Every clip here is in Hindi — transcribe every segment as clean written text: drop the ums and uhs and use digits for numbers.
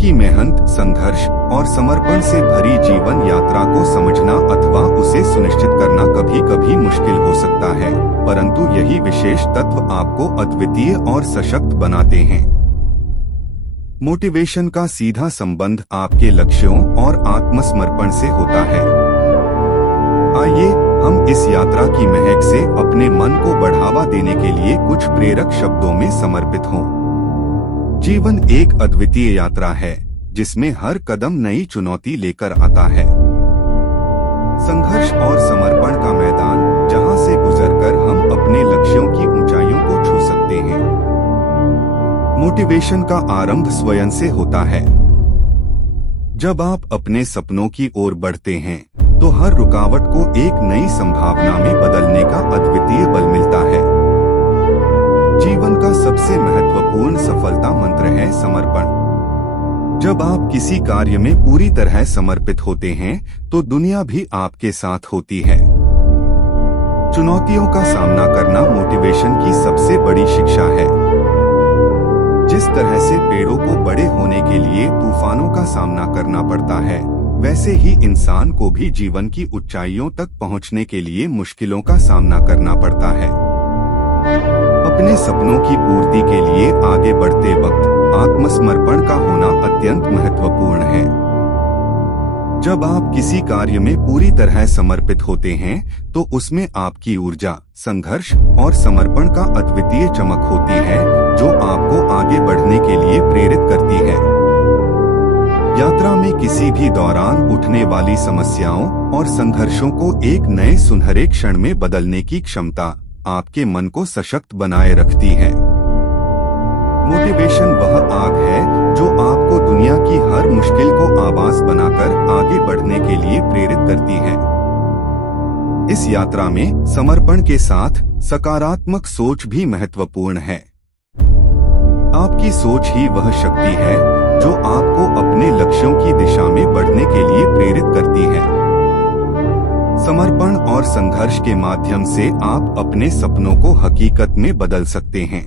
आपकी मेहनत, संघर्ष और समर्पण से भरी जीवन यात्रा को समझना अथवा उसे सुनिश्चित करना कभी कभी मुश्किल हो सकता है, परंतु यही विशेष तत्व आपको अद्वितीय और सशक्त बनाते हैं। मोटिवेशन का सीधा संबंध आपके लक्ष्यों और आत्मसमर्पण से होता है। आइए हम इस यात्रा की महक से अपने मन को बढ़ावा देने के लिए कुछ प्रेरक शब्दों में समर्पित हों। जीवन एक अद्वितीय यात्रा है जिसमें हर कदम नई चुनौती लेकर आता है। संघर्ष और समर्पण का मैदान जहां से गुजरकर हम अपने लक्ष्यों की ऊंचाइयों को छू सकते हैं। मोटिवेशन का आरंभ स्वयं से होता है। जब आप अपने सपनों की ओर बढ़ते हैं तो हर रुकावट को एक नई संभावना में बदलने का अद्वितीय बल मिलता है। जीवन का सबसे महत्वपूर्ण सफलता मंत्र है समर्पण। जब आप किसी कार्य में पूरी तरह समर्पित होते हैं तो दुनिया भी आपके साथ होती है। चुनौतियों का सामना करना मोटिवेशन की सबसे बड़ी शिक्षा है। जिस तरह से पेड़ों को बड़े होने के लिए तूफानों का सामना करना पड़ता है, वैसे ही इंसान को भी जीवन की ऊंचाइयों तक पहुंचने के लिए मुश्किलों का सामना करना पड़ता है। अपने सपनों की पूर्ति के लिए आगे बढ़ते वक्त आत्मसमर्पण का होना अत्यंत महत्वपूर्ण है। जब आप किसी कार्य में पूरी तरह समर्पित होते हैं तो उसमें आपकी ऊर्जा, संघर्ष और समर्पण का अद्वितीय चमक होती है जो आपको आगे बढ़ने के लिए प्रेरित करती है। यात्रा में किसी भी दौरान उठने वाली समस्याओं और संघर्षों को एक नए सुनहरे क्षण में बदलने की क्षमता आपके मन को सशक्त बनाए रखती है। मोटिवेशन वह आग है जो आपको दुनिया की हर मुश्किल को आवाज बनाकर आगे बढ़ने के लिए प्रेरित करती है। इस यात्रा में समर्पण के साथ सकारात्मक सोच भी महत्वपूर्ण है। आपकी सोच ही वह शक्ति है जो आपको अपने लक्ष्यों की दिशा में बढ़ने के लिए प्रेरित करती है। समर्पण और संघर्ष के माध्यम से आप अपने सपनों को हकीकत में बदल सकते हैं।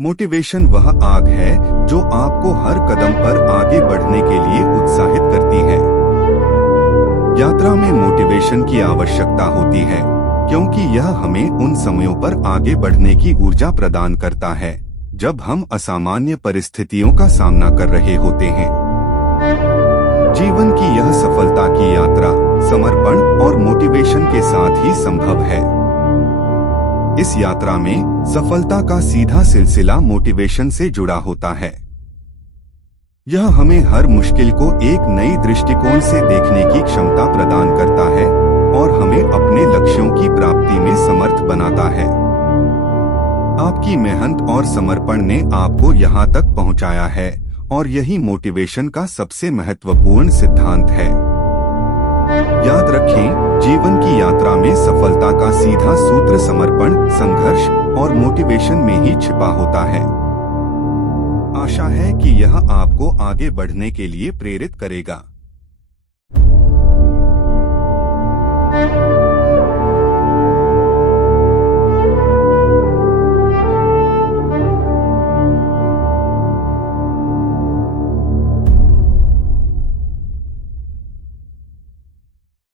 मोटिवेशन वह आग है जो आपको हर कदम पर आगे बढ़ने के लिए उत्साहित करती है। यात्रा में मोटिवेशन की आवश्यकता होती है क्योंकि यह हमें उन समयों पर आगे बढ़ने की ऊर्जा प्रदान करता है जब हम असामान्य परिस्थितियों का सामना कर रहे होते हैं। जीवन की यह सफलता की यात्रा समर्पण और मोटिवेशन के साथ ही संभव है। इस यात्रा में सफलता का सीधा सिलसिला मोटिवेशन से जुड़ा होता है। यह हमें हर मुश्किल को एक नई दृष्टिकोण से देखने की क्षमता प्रदान करता है और हमें अपने लक्ष्यों की प्राप्ति में समर्थ बनाता है। आपकी मेहनत और समर्पण ने आपको यहाँ तक पहुँचाया है और यही मोटिवेशन का सबसे महत्वपूर्ण सिद्धांत है। याद रखें, जीवन की यात्रा में सफलता का सीधा सूत्र समर्पण, संघर्ष और मोटिवेशन में ही छिपा होता है। आशा है कि यह आपको आगे बढ़ने के लिए प्रेरित करेगा।